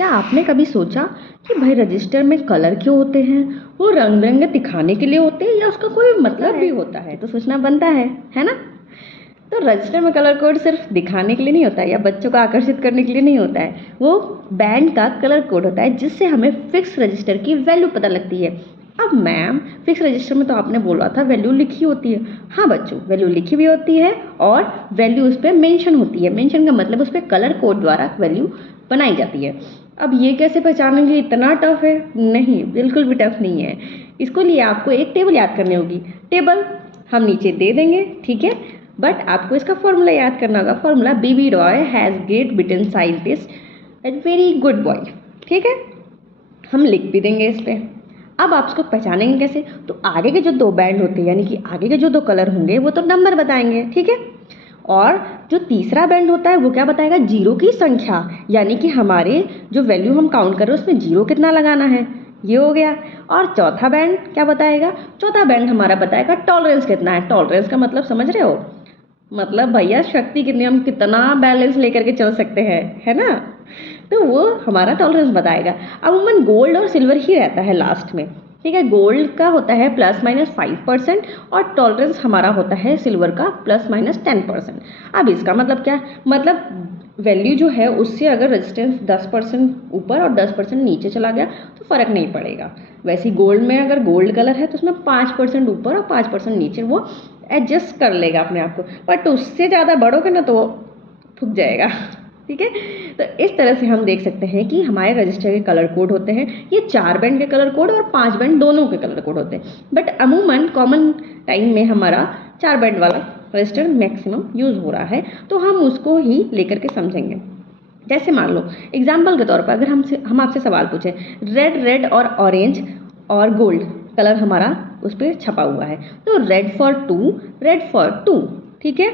क्या आपने कभी सोचा कि भाई रजिस्टर में कलर क्यों होते हैं? वो रंग बिरंगे दिखाने के लिए होते हैं या उसका कोई मतलब भी होता है? तो सोचना बनता है ना? तो रजिस्टर में कलर कोड सिर्फ दिखाने के लिए नहीं होता है या बच्चों को आकर्षित करने के लिए नहीं होता है। वो बैंड का कलर कोड होता है जिससे हमें फिक्स रजिस्टर की वैल्यू पता लगती है। अब मैम, फिक्स रजिस्टर में तो आपने बोला था वैल्यू लिखी होती है। हाँ बच्चों, वैल्यू लिखी भी होती है और वैल्यू उस पर मेंशन होती है। मेंशन का मतलब उस पर कलर कोड द्वारा वैल्यू बनाई जाती है। अब ये कैसे पहचानेंगे? इतना टफ है? नहीं, बिल्कुल भी टफ नहीं है। इसको लिए आपको एक टेबल याद करनी होगी। टेबल हम नीचे दे देंगे, ठीक है, बट आपको इसका फॉर्मूला याद करना होगा। Formula BB Roy has Great Britain scientist and very good boy, ठीक है, हम लिख भी देंगे इस पर। अब आप इसको पहचानेंगे कैसे? तो आगे के जो दो बैंड होते हैं यानी कि आगे के जो दो कलर होंगे वो तो नंबर बताएंगे, ठीक है, और जो तीसरा बैंड होता है वो क्या बताएगा? जीरो की संख्या, यानी कि हमारे जो वैल्यू हम काउंट कर रहे हैं उसमें जीरो कितना लगाना है, ये हो गया। और चौथा बैंड क्या बताएगा? चौथा बैंड हमारा बताएगा टॉलरेंस कितना है। टॉलरेंस का मतलब समझ रहे हो? मतलब भैया शक्ति कितनी, हम कितना बैलेंस लेकर के चल सकते हैं, है ना? तो वो हमारा टॉलरेंस बताएगा। अमूमन गोल्ड और सिल्वर ही रहता है लास्ट में, ठीक है। गोल्ड का होता है ±5% और टॉलरेंस हमारा होता है सिल्वर का ±10%। अब इसका मतलब क्या? मतलब वैल्यू जो है उससे अगर रेजिस्टेंस 10% ऊपर और 10% नीचे चला गया तो फ़र्क नहीं पड़ेगा। वैसे ही गोल्ड में अगर गोल्ड कलर है तो उसमें 5% ऊपर और 5% नीचे वो एडजस्ट कर लेगा अपने आप को, बट उससे ज़्यादा बढ़ोगे ना तो वो ठुक जाएगा, ठीक है। तो इस तरह से हम देख सकते हैं कि हमारे रजिस्टर के कलर कोड होते हैं। ये 4 बैंड के कलर कोड और 5 बैंड दोनों के कलर कोड होते हैं, बट अमूमन कॉमन टाइम में हमारा 4 बैंड वाला रजिस्टर मैक्सिमम यूज़ हो रहा है, तो हम उसको ही लेकर के समझेंगे। जैसे मान लो एग्जाम्पल के तौर पर अगर हम आपसे सवाल पूछें, रेड और ऑरेंज और गोल्ड कलर हमारा उस पर छपा हुआ है, तो रेड फॉर टू, ठीक है,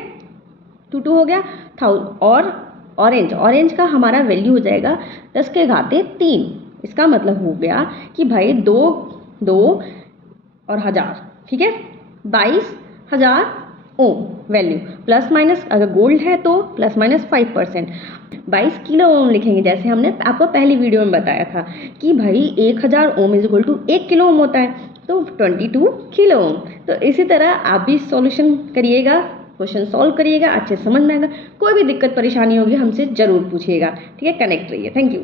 टू हो गया था। और ऑरेंज का हमारा वैल्यू हो जाएगा 10 के घाते 3। इसका मतलब हो गया कि भाई 2 और 1000, ठीक है, 22,000 ओम वैल्यू। प्लस माइनस अगर गोल्ड है तो ±5%। 22 किलो ओम लिखेंगे, जैसे हमने आपको पहली वीडियो में बताया था कि भाई 1000 ohm is equal to 1 kilo ohm होता है, तो 22 किलो ओम। तो इसी तरह आप भी सॉल्यूशन करिएगा, क्वेश्चन सॉल्व करिएगा, अच्छे समझ में आएगा। कोई भी दिक्कत परेशानी होगी हमसे ज़रूर पूछिएगा, ठीक है। कनेक्ट रहिए, थैंक यू।